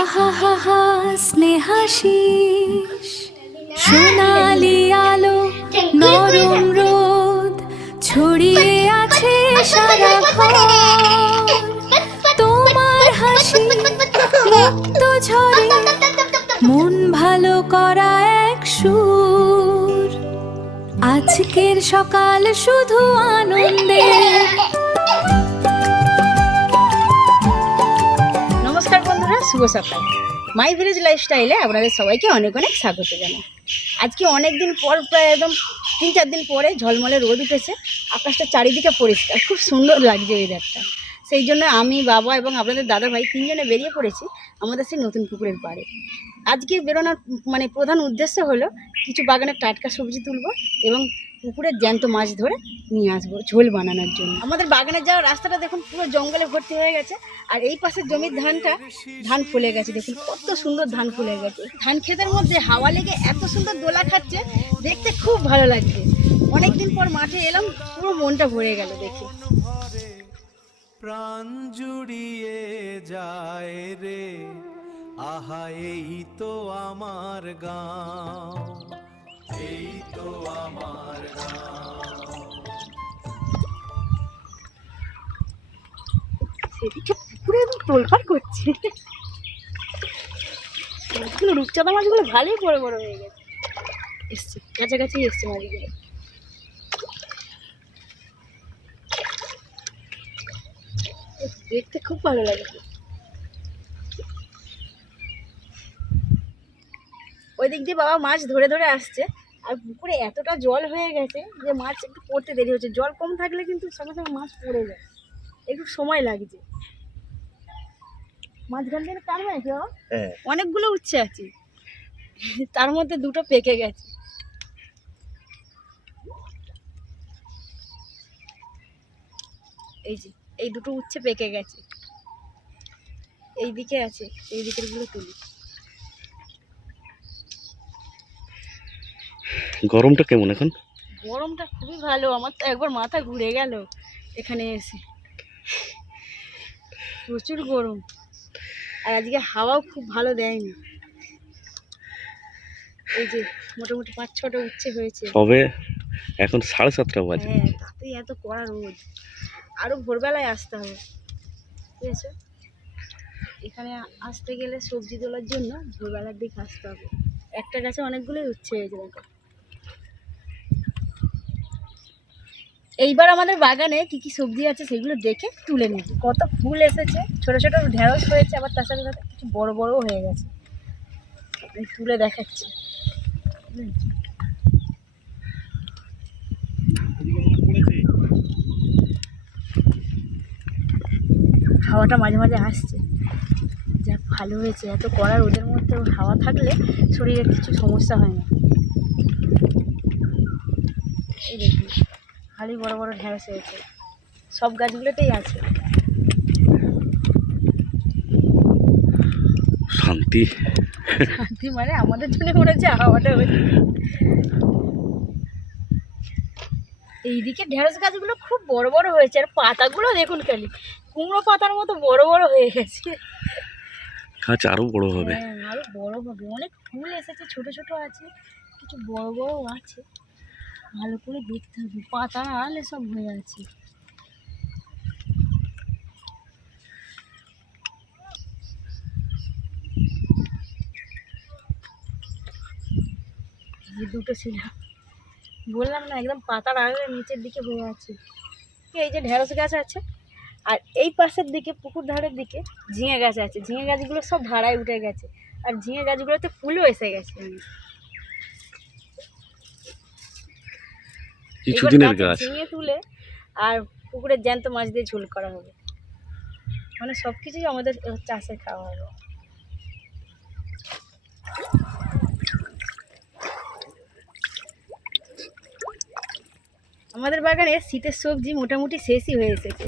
আহা হা হা স্নেহাশিস সোনালি আলো নরম রোদ ছড়িয়ে আছে সারা ঘর তোমার হাসি মুক্ত ঝরে মন ভালো করা এক সুর আজকের সকাল শুধু আনন্দের। নমস্কার বন্ধুরা, শুভ সকাল। মাই ভিলেজ লাইফস্টাইলে আপনাদের সবাইকে অনেক অনেক স্বাগত জানাই। আজকে অনেক দিন পর, প্রায় একদম 3-4 দিন পরে ঝলমলে রোদ উঠেছে। আকাশটা চারিদিকে পরিষ্কার, খুব সুন্দর লাগছে ওয়েদারটা। সেই জন্য আমি, বাবা এবং আপনাদের দাদা ভাই 3 জনে বেরিয়ে পড়েছি আমাদের সেই নতুন পুকুরের পাড়ে। আজকে বেরোনোর প্রধান উদ্দেশ্য হলো কিছু বাগানের টাটকা সবজি তুলবো এবং পুকুরের জ্যান্ত মাছ ধরে নিয়ে আসবো ঝোল বানানোর জন্য। আমাদের বাগানে যাওয়ার রাস্তাটা দেখুন পুরো জঙ্গলে ভর্তি হয়ে গেছে, আর এই পাশের জমির ধান ফুলে গেছে। দেখুন কত সুন্দর ধান ফুলে গেছে। ধান ক্ষেতের মধ্যে হাওয়া লেগে এত সুন্দর দোলা খাচ্ছে, দেখতে খুব ভালো লাগছে। অনেকদিন পর মাঠে এলাম, পুরো মনটা ভরে গেল দেখে। প্রাণ জুড়িয়ে যায় রে, আহা এই তো আমার গাঁও, এই তো আমার গাঁও। সেদিকে পুকুরে একদম তোলপাড় করছে। মাছগুলো, রূপচাঁদা মাছগুলো ভালোই বড় বড় হয়ে গেছে, এসছে কাছাকাছি এসছে মাছগুলো। দেখতে খুব ভালো লাগে। ওই দিক দিয়ে বাবা মাছ ধরে ধরে আসছে, আর পুকুরে এতটা জল হয়ে গেছে যে মাছ একটু পড়তে দেরি হচ্ছে। জল কম থাকলে কিন্তু সঙ্গে সঙ্গে মাছ পড়ে যায়, একটু সময় লাগছে। মাঝখান থেকে কার হয়েছে অনেকগুলো উচ্ছে আছে, তার মধ্যে দুটো পেকে গেছে। এই যে এই দুটো উচ্ছে পেকে গেছে, এই দিকে আছে, এই দিকের গুলো তুলি। গরমটা কেমন এখন? গরমটা খুবই ভালো, আমার তো একবার মাথা ঘুরে গেল এখানে এসে। প্রচুর গরম, আর আজকে হাওয়াও খুব ভালো দেয়নি। এই যে মোটামুটি 5-6টা উচ্ছে হয়েছে। তবে এখন 7:30 বাজে। হ্যাঁ, তাতেই এত কড়া রোদ। আরো ভোরবেলায় আসতে হবে, ঠিক আছে? এখানে আসতে গেলে সবজি তোলার জন্য ভোরবেলার দিকে আসতে হবে। একটা গাছে অনেকগুলোই উচ্ছে হয়েছে দেখো। এইবার আমাদের বাগানে কি কি সবজি আছে সেগুলো দেখে তুলে নিচ্ছি। কত ফুল এসেছে, ছোট ছোট ঢেঁড়স হয়েছে, আবার তার সাথে সাথে কিছু বড় বড়ও হয়ে গেছে। আমি তুলে দেখাচ্ছি। হাওয়াটা মাঝে মাঝে আসছে, যাক ভালো হয়েছে। এত কড়া রোদের মধ্যে হাওয়া থাকলে শরীরে কিছু সমস্যা হয় না। এই দেখুন খালি বড় বড় ঢেঁড়স হয়েছে, সব গাছগুলোতেই আছে। শান্তি শান্তি মানে আমাদের জন্য মনে হচ্ছে হাওয়াটা হচ্ছে। এইদিকে ঢেঁড়স গাছগুলো খুব বড় বড় হয়েছে, আর পাতাগুলো দেখুন খালি কুমড়ো পাতার মতো বড় বড় হয়ে গেছে। গাছ আরো বড় হবে। হ্যাঁ, আরো বড় হবে। অনেক ফুল এসেছে, ছোট ছোট আছে, কিছু বড় বড় আছে। ভালো করে দেখতে হবে, পাতা নাড়ালে সব হয়ে আছে। এই দুটো ছিল, বললাম না একদম পাতা নাড়ালে নিচের দিকে হয়ে আছে। এই যে ঢেঁড়স গাছ আছে, আর এই পাশের দিকে পুকুর ধারের দিকে ঝিঙে গাছ আছে। ঝিঙে গাছগুলো সব ভাড়ায় উঠে গেছে, আর ঝিঙে গাছগুলোতে ফুলও এসে গেছে। কিছুদিনের গাছ। ঝিঙে তুলে আর পুকুরের জ্যান্ত মাছ দিয়ে ঝোল করা হবে, মানে সব কিছুই আমাদের চাষে খাওয়া হবে। আমাদের বাগানে শীতের সবজি মোটামুটি শেষই হয়ে এসেছে।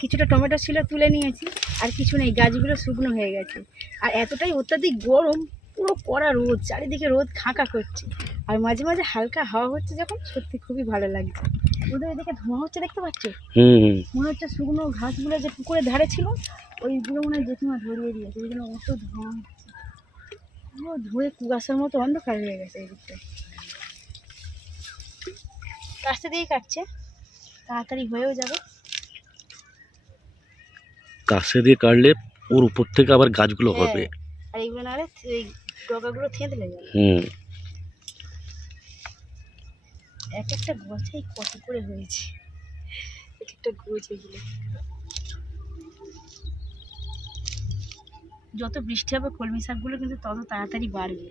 কিছুটা টমেটো ছিল, তুলে নিয়েছি, আর কিছু নেই, গাছগুলো শুকনো হয়ে গেছে। আর এতটাই অত্যাধিক গরম, পুরো কড়া রোদ, চারিদিকে রোদ খাঁকা করছে, আর মাঝে মাঝে হালকা হাওয়া হচ্ছে যখন, সত্যি খুবই ভালো লাগছে। ওদের এদিকে ধোঁয়া হচ্ছে দেখতে পাচ্ছ? হুম। মনে হচ্ছে শুকনো ঘাসগুলো যে পুকুরের ধারে ছিল ওইগুলো মনে হয় জেঠিমা ধরিয়ে দিয়েছে, ওই জন্য অত ধোঁয়া হচ্ছে। পুরো ধুয়ে কুয়াশার মতো অন্ধকার হয়ে গেছে এই দিকটা। রাস্তা দিয়েই কাটছে, তাড়াতাড়ি হয়েও যাবে। কাছে দিয়ে কাটলে ওর উপর থেকে আবার গাছগুলো হ্যাঁ, হবে। আর এইগুলো নাহলে এই ডগাগুলো থেঁতলে যাবে। হুম। এক একটা গোছাই কত করে হয়েছে, এক একটা গোছ এগুলো। যত বৃষ্টি হবে কলমি শাকগুলো কিন্তু তত তাড়াতাড়ি বাড়বে।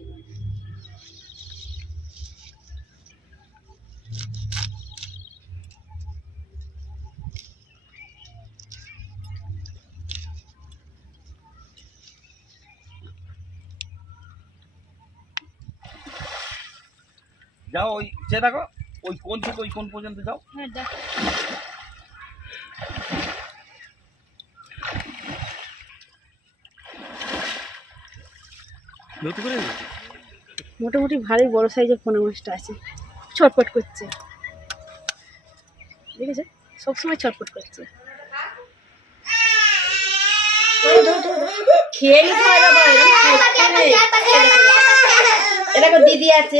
যাও ওই সে দেখো ওই কোন থেকে ওই কোন পর্যন্ত যাও। হ্যাঁ দেখ, নতুন করে মোটামুটি ভালোই বড় সাইজের পোনা মাছটা আছে, ছটপট করছে, দেখেছো সবসময় ছটপট করছে। খেয়ে নিতে হয় বাবা, এরকম দিদি আছে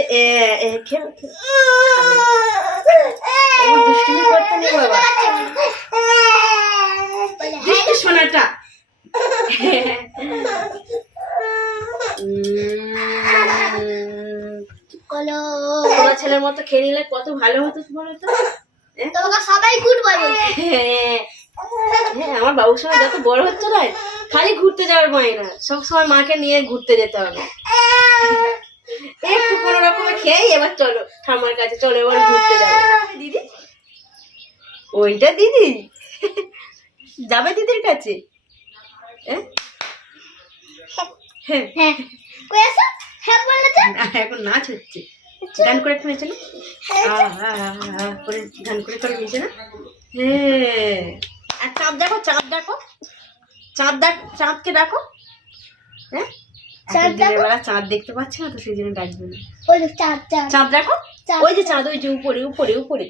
দুষ্টুমি করতে নেই বাবা, দুষ্টু সোনাটা। তোমার ছেলের মতো খেয়ে নিলে কত ভালো হতো বলো তো। তোমাকে সবাই গুড বাই বলছে। হ্যাঁ, আমার বাবুর সঙ্গে যত বড় হচ্ছে না খালি ঘুরতে যাওয়ার মায়না, সবসময় মাকে নিয়ে ঘুরতে যেতে হবে। একটু কোনো রকমে খেয়ে এবার চলো ঠাম্মার কাছে, চলো এবার ঘুরতে যাবো। দিদি ওইটা দিদি যাবে দিদির কাছে। হ্যাঁ হ্যাঁ কই আসো? হ্যাঁ বললে তো। এখন নাচ হচ্ছে, গান করে একটু নেচে না, করে গান করে করে নিয়েছে না। হ্যাঁ, আর চাঁদ দেখো, চাঁদ দেখো, চাঁদ দেখ, চাঁদকে ডাকো। হ্যাঁ, চাঁদ দেখো। বেলা চাঁদ দেখতে পাচ্ছি না তো সেই জন্য ডাকবে না। ওই যে চাঁদ চাঁদ চাঁদ দেখো, চাঁদ। ওই যে চাঁদ, ওই যে উপরে উপরে উপরে,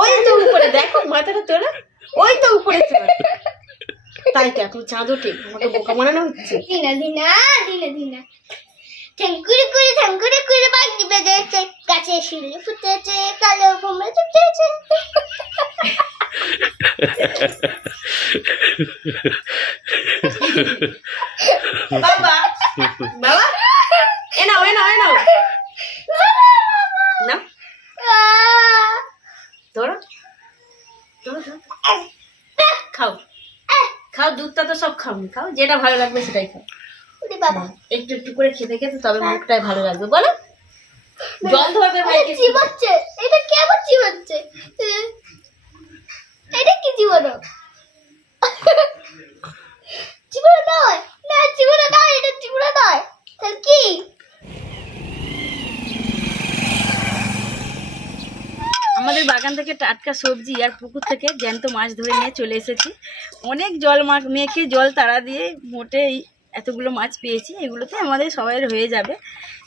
ওই তো উপরে দেখো মাথাটা তোলা, ওই তো উপরে চাঁদ। তাই তো এখন চাঁদ ওঠে, আমাকে বোকা বানানো হচ্ছে। দিনা দিনা দিনা দিনা ঠ্যাঙ্কুরি করে বাগ দিবে যেছে, গাছে শিউলি ফুটেছে, কালো ভোমরা চুপটেছে। বাবা বাবা এ নাও এ নাও এ নাও না, ধরো ধরো ধরো, খাও খাও, দুধটা তো সব খাও, খাও যেটা ভালো লাগবে সেটাই খাও। ওরে বাবা একটু একটু করে খেতে খেতে তবে মুখটাই ভালো লাগবে। বলো জল ধরবে ভাই, চিবাচ্ছে, এটা কেমন চিবাচ্ছে? এটা কি চিবানো? চিবানো নয়, না চিবানো নয়, এটা চিবানো নয়, তাহলে কি? আমাদের বাগান থেকে টাটকা সবজি আর পুকুর থেকে জ্যান্ত মাছ ধরে নিয়ে চলে এসেছি। অনেক জল মেখে জল তাড়া দিয়ে মোটে এতগুলো মাছ পেয়েছি, এগুলোতে আমাদের সবাই হয়ে যাবে।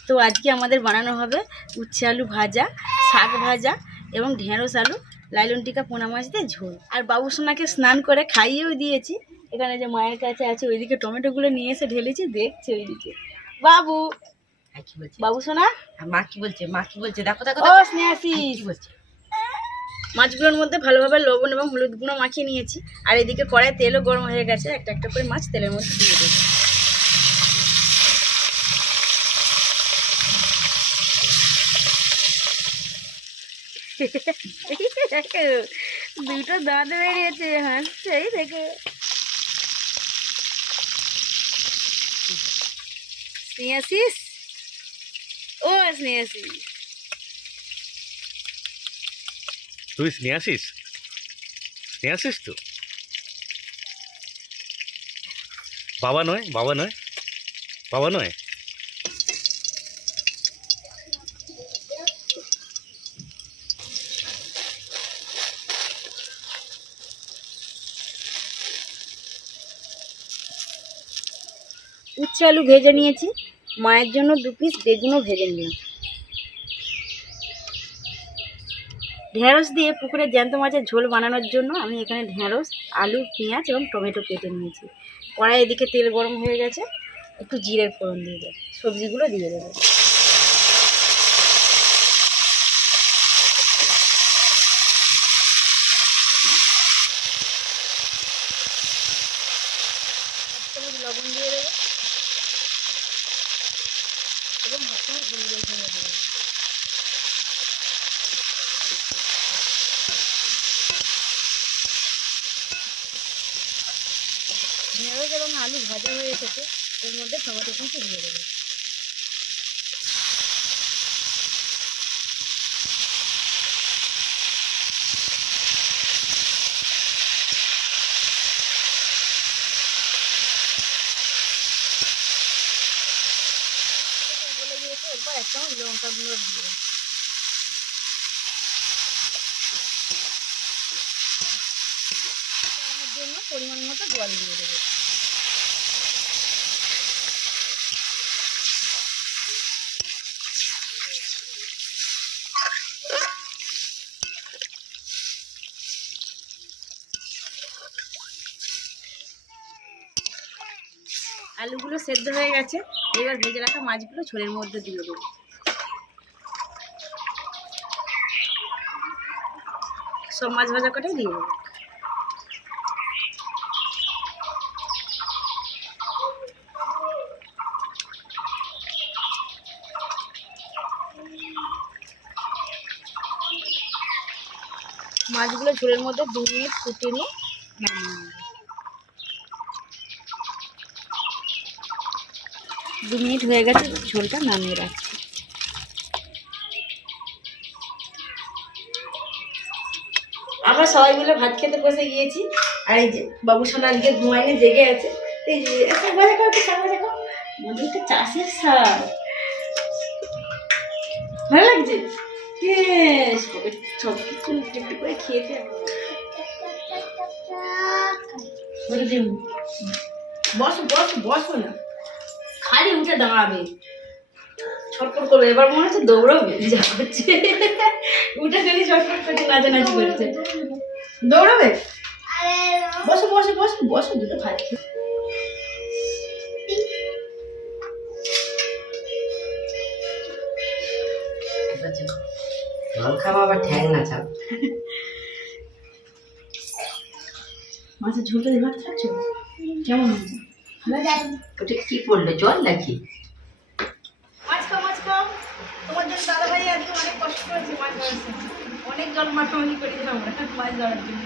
তো আজকে আমাদের বানানো হবে উচ্ছে আলু ভাজা, শাক ভাজা এবং ঢেঁড়স আলু লাইলন টিকা পোনা মাছ দিয়ে ঝোল। আর বাবু সোনাকে স্নান করে খাইয়েও দিয়েছি। এখানে যে মায়ের কাছে আছে ওইদিকে টমেটোগুলো নিয়ে এসে ঢেলেছি, দেখছে ওইদিকে বাবু। কি বলছে বাবু সোনা, মা কি বলছে? মা কি বলছে? দেখো দেখো ও দেখো। স্নেহাশিস, কি বলছে? মাছগুলোর মধ্যে ভালোভাবে লবণ এবং হলুদ গুঁড়ো মাখিয়ে নিয়েছি। আর এদিকে কড়াই তেলও গরম হয়ে গেছে, একটা একটা করে মাছ তেলের মধ্যে দিয়ে দেবো। দুটো দাঁত বেরিয়েছে, হাসছে এই দেখে। স্নেহাশিস, ও স্নেহাশিস, তুই স্নেহাশিস? স্নেহাশিস তো বাবা নয়, বাবা নয়, বাবা নয়। উচ্ছে আলু ভেজে নিয়েছি, মায়ের জন্য 2 পিস বেগুনও ভেজে নিলাম। ঢেঁড়স দিয়ে পুকুরের জ্যান্ত মাছের ঝোল বানানোর জন্য আমি এখানে ঢেঁড়স, আলু, পেঁয়াজ এবং টমেটো কেটে নিয়েছি। কড়াই এদিকে তেল গরম হয়ে গেছে, একটু জিরের ফোড়ন দিয়ে দেবো, সবজিগুলো দিয়ে দেবো। লবণ দিয়ে দেবো এবং মশলা হলুদ দিয়ে দেবো। ঢেঁড়স এবং আলু ভাজা হয়ে এসেছে, এর মধ্যে টমেটো কুচি দিয়ে দেবো। বলে দিয়েছে, এরপর এক চামচ লঙ্কা গুঁড়ো দিয়ে দেবো। রান্নার জন্য পরিমাণ মতো জল দিয়ে দেবো। আলুগুলো সেদ্ধ হয়ে গেছে, এবার ভেজে রাখা মাছগুলো ঝোলের মধ্যে দিয়ে দেবো। সব মাছ ভাজা কটাই দিয়ে দেবো। মাছগুলো ঝোলের মধ্যে 2 মিনিট ফুটিয়ে নিয়ে নামিয়ে নেব। 2 মিনিট হয়ে গেছে, ঝোলটা নামিয়ে রাখছি। আমরা সবাই মিলে ভাত খেতে বসে গিয়েছি, আর এই যে বাবু সোনা আজকে ঘুমায়নি, জেগে আছে। এই যে শাক ভাজা খাও, শাক ভাজা খাও, মধ্যে চাষের শাক ভালো লাগছে। সব কিছু একটু করে খেয়েছে। বসো বসো বসো না, খালি উঠে দাঁড়াবে, ছটফট করবে। এবার মনে হচ্ছে দৌড়াবে, যা করছে উঠে খালি ছটফট করছে, নাচানাচি করছে, দৌড়াবে। বসো বসো বসো বসো, দুটো ভাত খেয়ে। জল খাওয়া আবার ঠ্যাং নাচাও। মাছের ঝোলটা দিয়ে ভাত খাচ্ছ কেমন হচ্ছে? ওটা কি পড়লো, জল নাকি? মাছ খাও মাছ খাও, তোমার জন্য দাদা ভাই আজকে অনেক কষ্ট করেছে মাছ ধরার সময়, অনেক জল মাখামাখি করেছি আমরা মাছ ধরার জন্য।